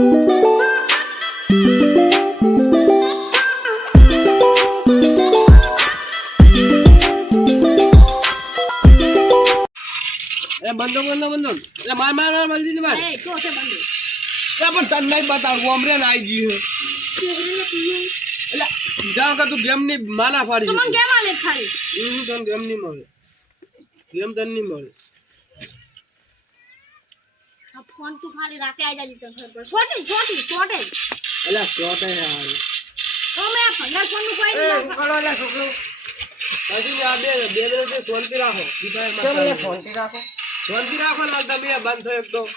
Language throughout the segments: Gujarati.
બંધો બંધો બંધો એટલે માર મલજી ને માર એ તો છે બંધો પણ તને નહીં બતાવું ઓમરે ને આવી ગયું એટલે જાવ કે તું ગેમ ની માના ફાડી તો મને ગેમ આલે ખાલી તને ગેમ નહીં મળે ગેમ તને નહીં મળે આ ફોન તું ખાલી રાતે આવી જાજી તને ખબર પડે છોટી એટલે શોટ હે યાર તો મે ભંગાર ફોન નું કોઈ નહીં કરો એટલે છોકરો પછી આ બે શાંતિ રાખો શાંતિ રાખો લાલ તમે બંધ થયો એકદમ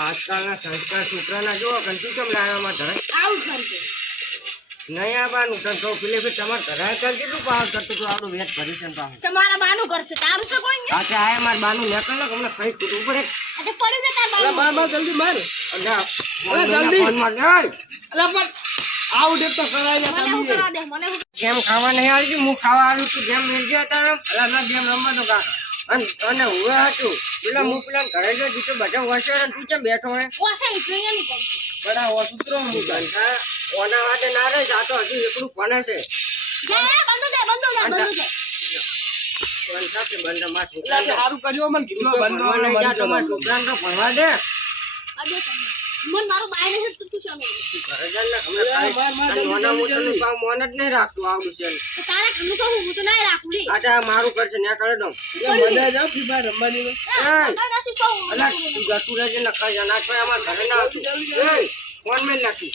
આજકાલના સંસ્કાર છોકરાના જો કંઠી કેમ લાવવામાં ધરે આવું કરજો નહીં આવવાનું તને કહું પેલે તમારે ઘરે ચાલ કેટલું પાવર કરતું તું આવડું વેટ ભરી છે પાવર તમારા બાનું કરશે તારું છે કોઈ નહીં આ કે આય માર બાનું નીકળ ને હમણાં કઈ કૂટવું પડે એટલે પડી જતા અલા બાર જલ્દી માર અલા જલ્દી ફોન માર અલા પણ આઉટ એક તો કરાય જા મને હું તમે કરા દે મને હું ગેમ ખાવા નહીં આવી હું ખાવા આવ્યું તું ગેમ મેળજે તારે અલા ના ગેમ રમવા તો કાકા અને હું હતું પેલા હું પેલા ઘરે જો જીતો બધા વસે તું કેમ બેઠો હે ઓસે ઇતરીયા ની કરશે બડા વસુત્રો હું બંધા ઓના વાડે ના રે જાતો હજુ એકલું ફને છે જે બંધો દે બંધો કે બંધ માં છોકરા સારું કર્યો મને કીધું બંધ માં છોકરાને તો ભણવા દે અબે તમને મન મારો બાય ને તું તું સામે ઘરે જાન ને હમણાં મોના મોટું કામ મોન જ નહીં રાખતું આવડું છે તો તારે ઘરનું કહું હું તો નહીં રાખું લે આટા મારું કરશે ને કરે દઉં મને જાવ ફીબા રમવાની એ નસીબ કહું અલા તું જતું રહેજે ને કઈ જના પર અમાર ઘરે ના આવતું એ ફોન મેં નાખી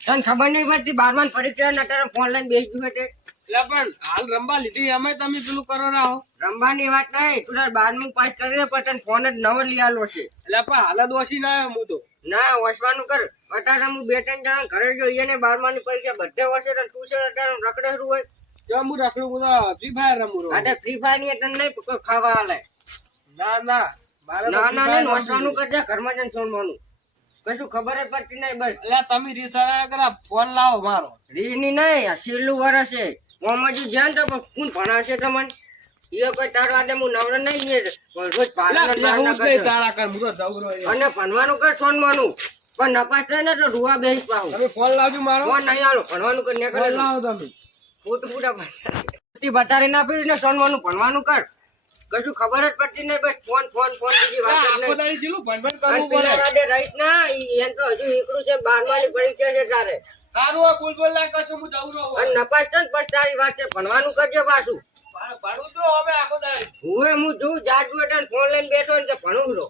તને ખબર નહીં પડતી 12માં પરીક્ષા ને અત્યારે ફોન લઈને બેસી ગયું છે એટલે પણ હાલ રંબા લીધી અમે તમે પેલું કરો ના હો રંબાની વાત નહીં તું 12મું પાસ કરી પણ તને ફોન જ નવો લઈ આલો છે એટલે પણ હાલ દોશી ના આવ્યો હું તો ના વસવાનું કર અત્યારે હું 2-3 જણા ઘરે જો એને 12માની પરીક્ષા બધે વસે તો તું છે અત્યારે રખડેરું હોય જો હું રખડું હું તો ફ્રી ફાયર રમું રહું અરે ફ્રી ફાયર ની તને નહીં ખાવા હાલે ના ના વસવાનું કરજે ઘરમાં જઈને સોનવાનું કશું ખબર જ પડતી નહીં બસ એટલે તમે રીસાડા કરા ફોન લાવો મારો રી ની નહીં આ છેલ્લું વર્ષ છે મોમાં જો જાન તો કોણ ભણાવશે તમને એ કોઈ તાર વાડે હું નવરો નહીં ને રોજ તારા કર મુરો દવરો અને ભણવાનું કર સોનવાનું પણ નપાસ થાય ને તો રૂવા બેસ પાઉં તમે ફોન લાવજો મારો ફોન નહીં આલો ભણવાનું કર ને કરે લાવો તમે ફોટો બતારી ના પડી ને સોનવાનું ભણવાનું કર કશું ખબર જ પડતી નહીં બસ ફોન બીજી વાત કરવું પડે રાઈટ ના એમ તો હજુ એકલું છે 12માની પરીક્ષા છે તારે તારું આ બોલ ના કશું હું જઉં રહું અને નપાસ થાય ને પછી તારી વાત છે ભણવાનું કરજો પાછું ભણું તો હવે આખો દાડી હું જોઉં જાજુ એટલે ફોન લઈને બેઠો ને ભણું રહો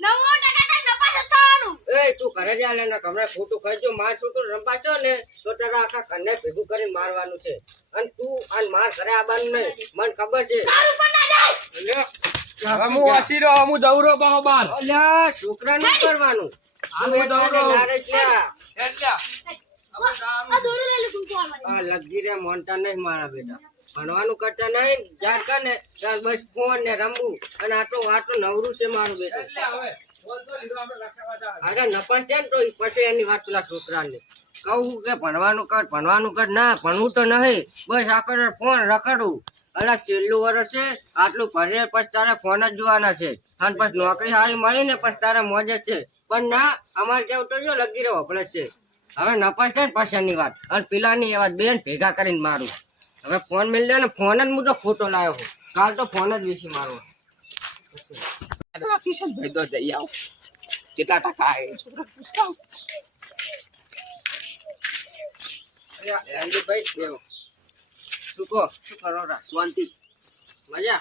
90% નપાસ થવાનું એ તું ઘરે જા લે ને હમણાં ખોટું કરજો માર છોકરો રંપાશો ને તો તારા આખા ઘરને ભેગું કરીને મારવાનું છે અને તું અને માર ઘરે આવવાનું નહીં મને ખબર છે તારું પણ ના જાય હું વાસી રહ્યો હું જઉં રહ્યો બાહો બાર અલ્યા છોકરા નું કરવાનું આ દોડો લે તું ફોન આ લગી રે મોનતા નહીં મારા બેટા ભણવાનું કરતા નહીં જાર કર ને તાર બસ ફોન ને રમવું અને આટલો નવરું છે મારું બેટા અરે નપાસ છે ને તો પછી એની વાત પેલા છોકરાને કહું કે ભણવાનું કર ના ભણવું તો નહીં બસ આખો ફોન રખડવું અલા છેલ્લું વર્ષ છે આટલું ભરે પછી તારે ફોન જ જોવાના છે અને પછી નોકરી સારી મળી ને પછી તારે મોજ જ છે પણ ના અમારે કેવું તો જો લગી રહ્યો પ્લસ છે હવે નપાસ છે ને પછીની વાત અને પેલાની એ વાત બેન ભેગા કરીને મારું હવે ફોન મેળ દે ને ફોન જ હું તો ખોટો લાવ્યો છું કાલ તો ફોન જ વેચી મારો કેટલા ટકા ભાઈ શું કહો શું કરો શાંતિ મજા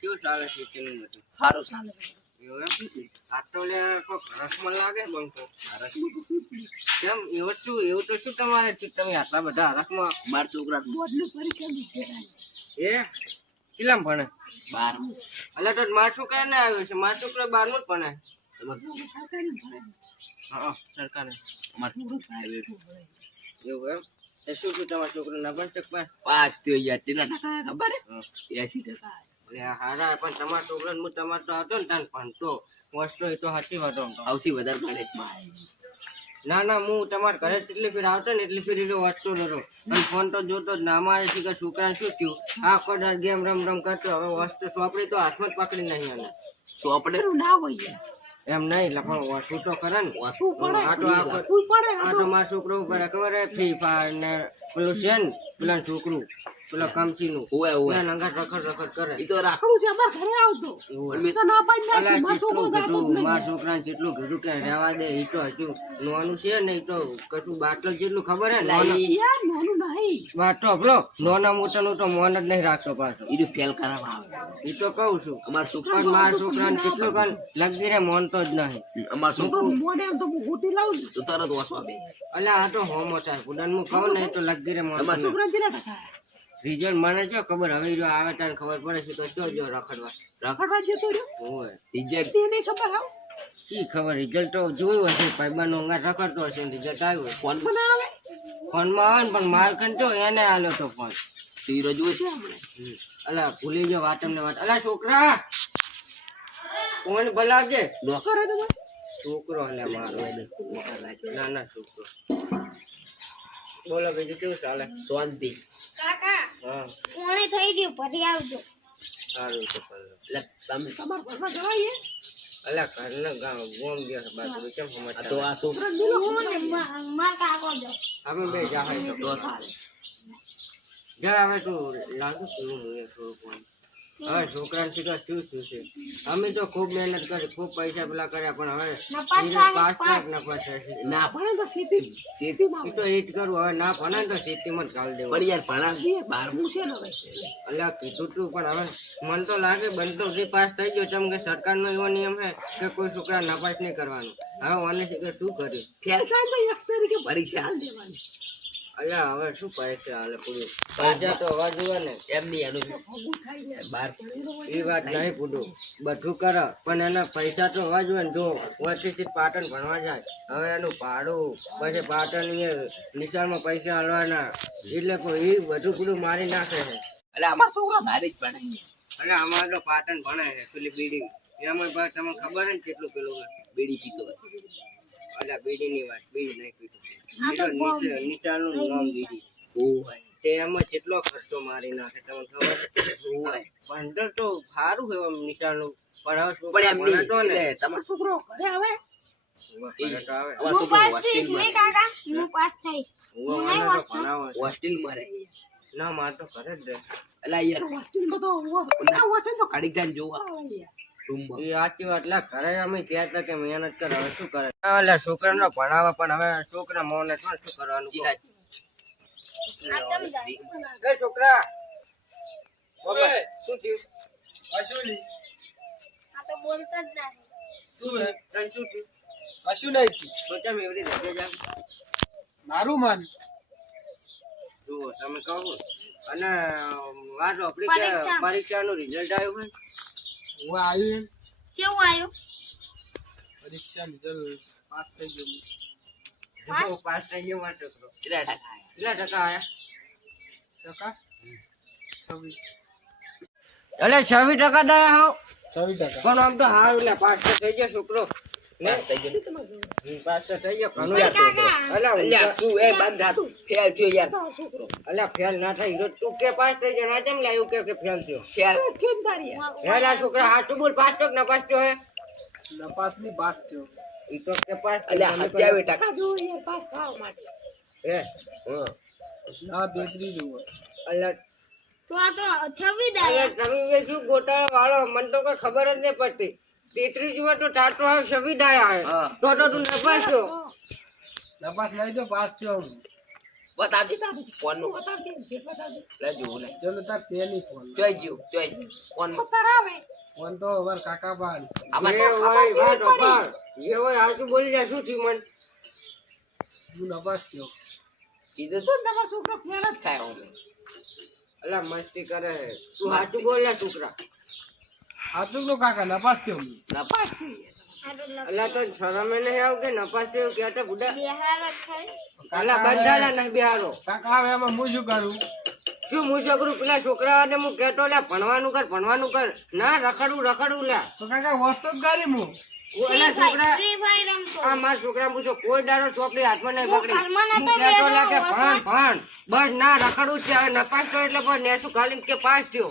કેવું ચાલે છે સારું ચાલે એવું એમ આટલો રસમાં લાગે બંકો કેમ એવું તો શું તમારે તમે આટલા બધા હરખમાં માર છોકરા એ કેટલામ ભણે 12મું એટલે તો માર છોકરા ને આવ્યો છે માર છોકરા 12મું જ ભણે હા સરકારે અમાર છોકરો પ્રાઇવેટ એવું એમ શું તમારા છોકરા ના ભણશે પાસ થયો યાર કેટલા ટકા ખબર 80% હારા પણ તમારા છોકરા હું તમારે તો આવતો ને તાન ભણતો વસ્તુ એ તો સાચી વાત સૌથી વધારે ભણે ના હું તમારા ઘરે જેટલી ફેર આવતો ને એટલી ફેર વાંચતો નતો અને ફોન તો જોતો જ ના મારે છે કે છોકરાને શું થયું આખો ગેમ રમ કરતો હવે વસ્તુ સોંપડી તો હાથમાં જ પકડી નહીં અને ચોપડેનું ના હોય એમ નહીં લખણ ઓછું તો કરે ને ઓછું પડે આ તો આ તો મારો છોકરો કરે ખબર હે ફ્રી ફાયર ને પેલું છે ને પેલા છોકરું પેલા કમચીનું ઓય ઓય નંગા રખડ કરે ઈ તો રાખડું છે અમાર ઘરે આવતો મી તો ના પાડી નાખી માર છોકરો જાતો જ મારા છોકરાને જેટલું કીધું કે રહેવા દે ઈ તો હજુ નોનું છે ને ઈ તો કશું બાટલ જેટલું ખબર હે નહીં યાર નાનું નહીં વાતો પેલો નોના મોટાનું તો મોન જ નહીં રાખતો પાછો ઈ તો ફેલ કરાવવા આવે ઈ તો કહું છું અમાર છોકરો પણ મારા છોકરાને કેટલું કાલ લગી રે મોનતો જ નહીં અમાર છોકરો મોડે આમ તો હોટી લાવ તો તરત ઓછો બે અલ્યા આ તો હોમો થાય પુડાન હું કહું ને તો લગી રે મોન અમાર છોકરા કેટલા ટકા રિઝલ્ટ મને જો ખબર હવે જો આવે તારે ખબર પડે છે તો જો રખડવા રાખડવા જતો રહ્યો હોય રિઝલ્ટ તેને ખબર આવ ઈ ખબર રિઝલ્ટ તો જોયું હશે ભાઈબાનો અંગા રખડતો હશે રિઝલ્ટ આવ્યું ફોન બનાવે ફોનમાં આવે ને પણ માર કંટો એને આલ્યો તો ફોન તીરો જો છે આપણે અલા ભૂલી ગયો વાતમને વાત અલા છોકરા કોણ બોલાવજે નોકર હે તમારે છોકરો અલ્યા મારો નાના છોકરો બોલો બીજું કેવું ચાલે શાંતિ કાકા હા કોણે થઈ ગયું ફરી આવજો સારું છે પણ એટલે તમે તમાર ઘરમાં જવાય અલ્યા ઘરના ગામ ગોમ ગયા બાજુ કેમ આ સમજતા તો આ છોકરા હું ને માર કાકો જો અમે બે જાહાય તો સાલે જરા હવે તું લાગુ તું મને થોડું હવે છોકરાને શીખવા શું શું છે અમે તો ખૂબ મહેનત કરી ખૂબ પૈસા પેલા કર્યા પણ હવે નપાસ થાય, 5 લાખ નફા થશે ના ભણે તો ખેતીમાં એ તો ઈટ કરું હવે ના ભણે તો ખેતીમાં જ ગાળ દેવું પણ યાર ભણાવજે 12મું છે ને હવે અલ્યા કીધું તું પણ હવે મન તો લાગે બનતો જે પાસ થઈ ગયો કેમ કે સરકારનો એવો નિયમ છે કે કોઈ છોકરા નાપાસ નહીં કરવાનું હવે મને શીખે શું કર્યું ફેલ થાય તો એક તરીકે પરીક્ષા હાલ દેવાની અલ્યા હવે શું પૈસા હાલે પૂરું પૈસા તો હોવા જોઈએ ને એમની એનું ભોગું થાય ને 12 એ વાત નહીં પૂરું બધું કરે પણ એના પૈસા તો હોવા જોઈએ ને જો વચ્ચેથી પાટણ ભણવા જાય હવે એનું ભાડું પછી પાટણ એ નિશાળમાં પૈસા હાલવાના એટલે એ બધું પૂરું મારી નાખે છે એટલે અમાર છોકરો ભારે જ ભણે એટલે અમારે તો પાટણ ભણે છે પેલી બીડી એમાં પાછું તમને ખબર ને કેટલું પેલું બીડી પીતો અલ્યા બીડીની વાત બીડી નહીં પીતું નિશાળનું નામ બીડી હોય તે એમાં કેટલો ખર્ચો મારી નાખે તમને ખબર હોય ભણતર તો સારું હોય આમ નિશાળનું પણ હવે પણ એમ ભણે તો ને એટલે તમારો છોકરો ઘરે આવે ભણે તો આવે અમારો હું છોકરો પાસ થઈશ ને કાકા હું પાસ થઈશ મને તો ભણાવે છે. હોસ્ટેલમાં રહે ના માર તો કરે જ દે એટલે યાર હોસ્ટેલમાં તો ના હોશે તો ઘડીક જાય જોવા આવે યાર રૂમમાં એ સાચી વાત એટલે ઘરે અમે કહેતા કે મહેનત કર હવે શું કરે એટલે છોકરાને ભણાવે પણ હવે છોકરા મોને શું કરવાનું કહો? એ છોકરા શું થયું આ તો બોલતો જ નહીં શું હે તને શું થયું કશું નહીં થયું. તો કેમ એવડી રીતે જાવ મારું માન જુઓ તમે કહો અને વાત આપણી કે પરીક્ષાનું રિઝલ્ટ આવ્યું હું આવ્યું કેવું આવ્યું પરીક્ષા રિઝલ્ટ પાસ થઈ ગયું હોય જો પાસ થઈ ગયો મારો છોકરો કેટલા ટકા કેટલા ટકા આયા ટકા 26 એટલે 26% દયા હાવ 26%. પણ આમ તો હારું લે પાસ તો થઈ ગયો છોકરો પાસ થઈ ગયો ને તમારો પાસ તો થઈ ગયો ઘણું હોશિયાર છોકરો. અલ્યા અલ્યા શું એ બંધ હતું ફેલ થયો યાર તમારો છોકરો અલ્યા ફેલ ના થઈ ગયો તું કે પાસ થઈ ગયો ના કેમ લાવ્યું કે ફેલ થયો ફેલ થયો ને તારી યાર હેલા છોકરા હાચું બોલ પાસ તો કે ના પાસ તો હે નપાસની પાસ થયો. ઈ તો કે પાસ અલ્યા 27% જો યાર પાસ થવા માટે હે હા ના 33 જેવું. અલ્યા તો આ તો 26 અલ્યા આવ્યા તમે બે શું ગોટાળા વાળો મને તો કોઈ ખબર જ નહીં પડતી 33 જુઓ તો ટાટો આવે 26 આયા હે હા. તો તું નપાસ છો નપાસ નહીં તો પાસ થયો હું. બતાવજે તારું ફોન નું બતાવજે જે બતાવજે લે જો લે ચલો તાર છે નહીં ફોન. જોઈ ફોન બતાવે ફોન તો અમાર કાકા બાન. આમાં જે તો હોય વાત અપાર જે હોય હાચું બોલી જા શું થયું મન હું નપાસ થયો. કીધું તો તમારો છોકરો ફેલ જ થાય ઓમે અલ્યા મસ્તી કરે હે તું હાચું બોલ લે છોકરા હાચું તો કાકા નપાસ થયો હું. નપાસ અલ્યા તો શરમે નહીં આવ કે નપાસ એવું કહેતા બુડા બિહાર જ થાય અલ્યા બંધાલા નહીં બિહારો કાકા હવે એમાં હું શું કરું? શું હું છોકરું પેલા છોકરાઓને હું કહેતો લે ભણવાનું કર ના રખડવું લે તો કાકા વસ્તુ જ કરી હું. અલ્યા છોકરા ફ્રી ફાયર રમતો આ મારા છોકરા પૂછો કોઈ દાડો ચોપડી હાથમાં નહીં હું પકડી ઘરમાં હું નતો કહેતો લે કે બેઠો, ભણ બસ ના રખડવું છે હવે નપાસ તો એટલે બસ નેસું ખાલી કે પાસ થયો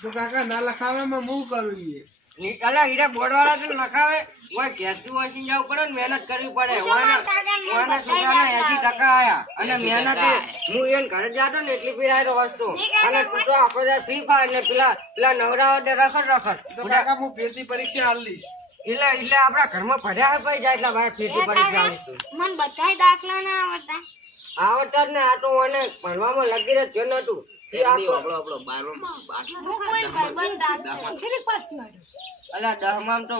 તો કાકા ના લખાવવામાં હું કરું ઈએ. અલા હીરા બોર્ડવાળા તો નખાવે ઓય ઘેરથી વાંચી જવું પડે ને મહેનત કરવી પડે ઓના સુધાના 80% આયા અને મહેનત હું એને ઘરે જાતો ને એટલી પી આયો વસ્તુ અને તું તો આખો દર ફ્રી ફાયર ને પેલા નવરાવા દે રખડ તો કાકા હું ફેરથી પરીક્ષા આલ લઈશ. એટલે આપડા ઘરમાં ભર્યા પડી જાય એટલે ભાઈ ફીટી પરીક્ષા આવીશ તું મને બધાય દાખલા ના આવડતા. આવડતા જ ને આ તો મને ભણવામાં લગી રહે જો નતું આપણો 12 હું કોઈ ભાઈબંધ દાખલા. અલા 10માં તો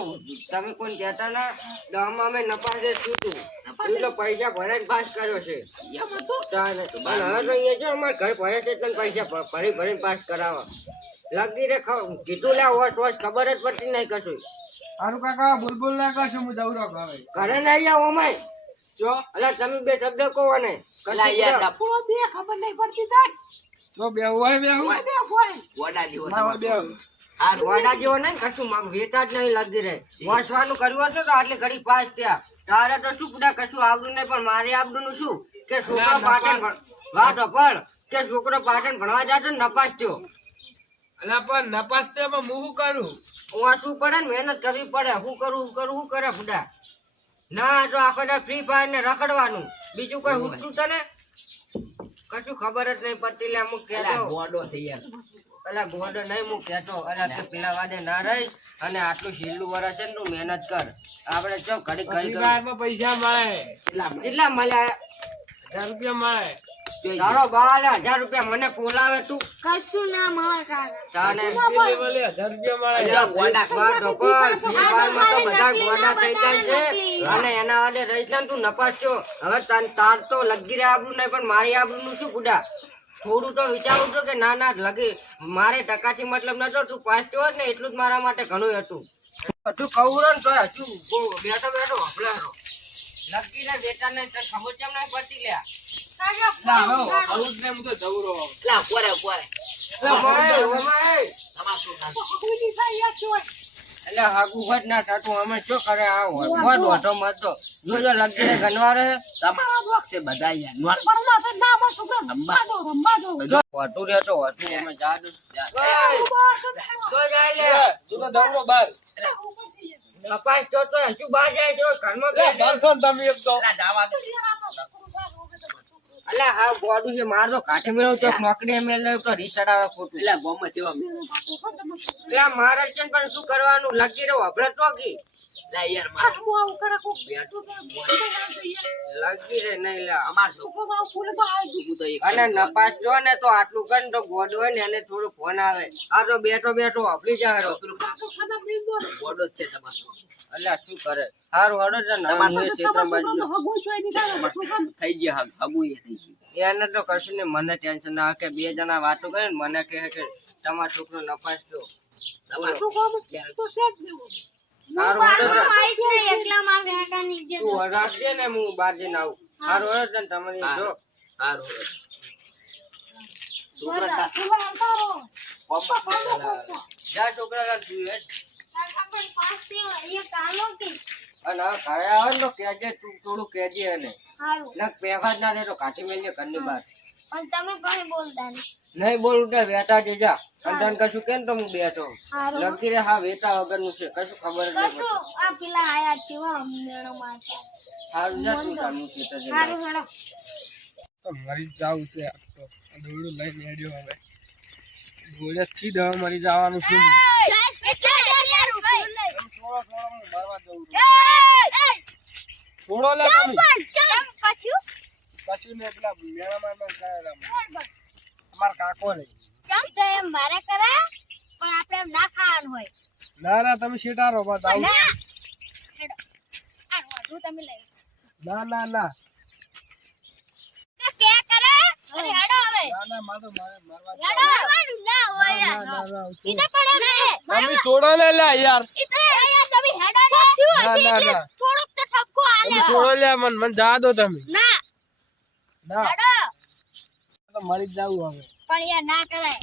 તમે કોઈ કહેતા ના 10માં અમે નપાસ જ છૂટું એટલે પૈસા ભરાઈ પાસ કર્યો છે તાને. અને હવે તો અહીંયા જો અમારે ઘર ભરે છે એટલે પૈસા ભરીને પાસ કરાવો લગી રે કીધું લે વોશ ખબર જ પડતી નહીં કશું હારું કાકા બોલ ના કરશો હું જવું રહો હવે. ઘરે નહીં આવો અમાય જો અલા તમે બે શબ્દ કહો ને લા યાર ડફળો બે ખબર નહીં પડતી થાય તો બેહું હોય બેહું વડા જેવો ના હોય બેહું. હારું વાડા જેવો નહીં કશું માગ વેતા જ નહીં લગી રહે વાંચવાનું કર્યું હશે તો આટલી ઘડી પાસ થયા તારે તો શું પુડા કશું આવડું નહીં પણ મારે આવડું નું શું કે છોકરો પાટણ વાતો પણ કે છોકરો પાટણ ભણવા જાતો ને નપાસ થયો અલા પણ નપાસ તે પણ હું શું કરું? વાંચવું પડે ને મહેનત કરવી પડે શું કરે પુડા ના તો આખો ફ્રી ફાયર ને રખડવાનું બીજું કઈ ઉઠતું તને કશું ખબર જ નહીં પડતી લે અમુક એલા કહેતો ગોડો છે યાર પેલા ગોડો નહીં હું કહેતો અરે તે પેલા વાદે ના રહીશ અને આટલું છેલ્લું વર્ષ છે ને તું મહેનત કર આપણે ચો ઘડી પરિવારમાં પૈસા મળે, કેટલા મળ્યા 1000 રૂપિયા મળે. તારો બાલ 1000 રૂપિયા મને પોલાવે તું કશું ના મળે કાકા. તાને એ લેવલે 1000 રૂપિયા મળે. અલ્યા ગોડા ગોડો પર ફિલહાલમાં તો બધા ગોડા થઈ જાય છે અને એના વાદે રહીશ ને તું નપાસ છો હવે તાર તો લગી રહ્યા આબરૂ નહીં પણ મારી આબરૂ નું શું ગુડા થોડું તો વિચારું છું કે ના લગી મારે ટકાથી મતલબ નતો તું પાસ થયો ને એટલું જ મારા માટે ઘણું હતું હજુ કહું ને તો હજુ બેઠો હફલારો લગી રે બેટા ને ખબર કેમ નહીં પડતી લ્યા ના હવે આવું જ ને હું તો જવું રહો. લા પોરે તમાર શું ના એટલે હાગુ વટ ના થતું અમે શું કરે આ વટ વટો મતો જોજો લગી રે ગનવારે તમારા બ્લોક છે બધા યાર નોર વટું રે તો વટું અમે જાદુ તો જાય લે તું તો જવું રહો બહાર. નપાસ તો હજુ બહાર જાય છે ઘરમાં લે, દર્શન તમે એક તો. એલા જાવા દો એટલે હા ગોડું છે માર તો કાઠે મેળવ તો નોકરી મેળવ તો રીસડ આવે ખોટું એલા ગોમાં જેવા એટલે મારે છે ને પણ શું કરવાનું લગી રહ્યો આપણે તો કી લા યાર માર લગી રે નહીં લા અમાર છોકરો હું તો એક અને નપાસ જો ને તો આટલું કર ને તો ગોડ હોય ને એને થોડું ફોન આવે આ તો બેઠો આપડી જાય ગોડો જ છે તમારો એટલે શું કરે સારું હડો છે ને હું એ ક્ષેત્રમાં બાજુ થઈ ગયા હગુ એ થઈ ગયું એને તો કશું ને મને ટેન્શન ના આવે કે બે જણા વાતો કરે ને મને કહે કે તમારો છોકરો નપાસ થયો સારું હડો છે એકલા માં ભેગા ની જે તું રાખજે ને હું બહાર જઈને આવું સારું હડો છે ને તમારી જો હારું જા છોકરા તું એ પાસે એ કાલો કે અને હવે ઘરે આવે ને તો કહેજે તું થોડું કહેજે એને હારું એટલે પહેવા જ ના દે તો કાઠી મેલજે ઘરની બહાર પણ તમે કોઈ બોલતા નહીં. નહીં બોલ ઉઠે વેતા જે જા અને તને કશું કે ને તો હું બેઠો હારું. લગી રે હા વેતા વગરનું છે કશું ખબર જ નહીં પડતી કશું આ પેલા આયા છે હો મેળો માં સારું જા તું તારું ખેતર જઈને આવ. હારું હેડો તો મરી જાવું છે આ તો. આ દોરડું લઈને હેડ્યો હવે. ઘોડેથી દવા મરી જવાનું શું? થોડો હું મારવા જઉં છું. છોડો લે તમે. કશું ને પેલા મેળામાં કરેલા અમાર કાકો ને. ના તમે શેટારો બસ આવું. ના ના ના ના મારે મારવા તમે છોડો લે લે યાર. ના ના ના તમે છોડો લે મને જા દો તમે. ના તો મરી જ જાવું હવે. પણ યાર ના કરાય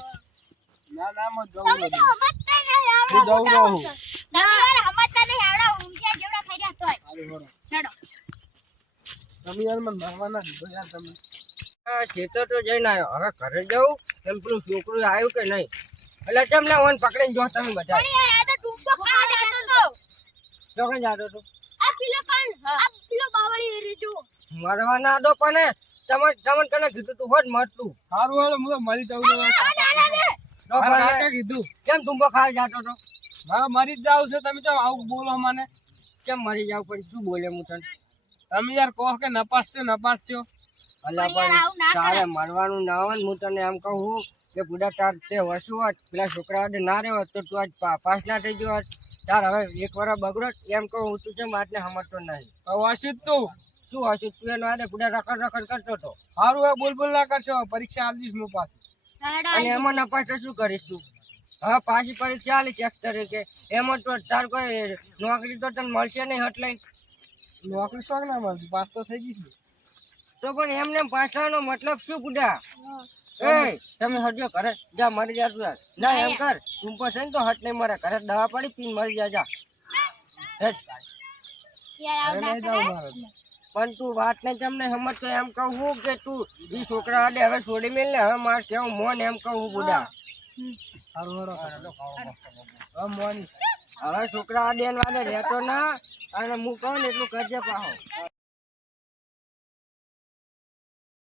ના ના મત જવું તમે તો નથી. સમજતા નહીં હું જઉં રહું. તમે યાર સમજતા નહીં આવડા ઊંઘ્યા જેવડા થઈ ગયા તોય હારું, હારું. હેડો તમે યાર મને મારવા ના દીધો યાર તમે. હા ખેતર તો જઈને આવ્યો હવે ઘરે જવું એમ પેલું છોકરું આવ્યું કે નહીં એટલે કેમ ના ઓન પકડીને જો તમે બધા પણ યાર આ તો ટૂંકો ખાવા તો કઈ જાતો તો આ પેલો કોણ આ પેલો બાવળી રીજુ મરવા ના દો પણ તમે કને કીધું તું હોત મરતું સારું હાલો હું તો મરી જાઉં છું. તો મારા પણ કાકા કીધું કેમ તુંબો ખાઈ જાતો તો મારે મરી જ જાવ છે. તમે કેમ આવું બોલો મને? કેમ મરી જાવ પણ શું બોલે હું તને તમે યાર કહો કે નપાસ થયો. અલા પણ યાર પણ આવું ના તારે મરવાનું ના હોય ને હું તને એમ કહું કે પૂરા તાર તે વસુ હોત પેલા છોકરા વડે ના રહ્યો હોત તો તું આજ પાસ ના થઈ ગયો હોત. તાર હવે એક વાર બગડો એમ કહું હું તું કેમ આટલે સમજતો નહીં તો વાંચી જ તું. શું હશે તું એનો આડે પૂરા રખડ કરતો હતો સારું હવે બોલ ના કરશો. પરીક્ષા આપી દઈશ હું પાછી. અને એમાં નપાસ તો શું કરીશ તું હવે પાછી પરીક્ષા આલી એક તરીકે એમાં તો તાર કોઈ નોકરી તો તને મળશે નહીં એટલે નોકરી શોખ ના મળતી. પાસ તો થઈ ગઈ છે. તો પણ એમને પાછળનો મતલબ શું કુડા એ તમે હજો ઘરે જા મરી જા તું ના એમ કર તું પછી ને તો હટ નહીં મરે ઘરે દવા પડી પીને મરી જા જા હેટ. યાર આવું ના જાઉં કરાય મારે. પણ તું વાત ને તમને સમજતો એમ કહું કે તું ઈ છોકરા આડે હવે છોડી મેલ ને હવે માર કેવું મોન એમ કહું બુડા સારું હેડો. હવે મોની. હવે છોકરા આડે વાડે રહેતો ના અને હું કહું ને એટલું કરજે પાહો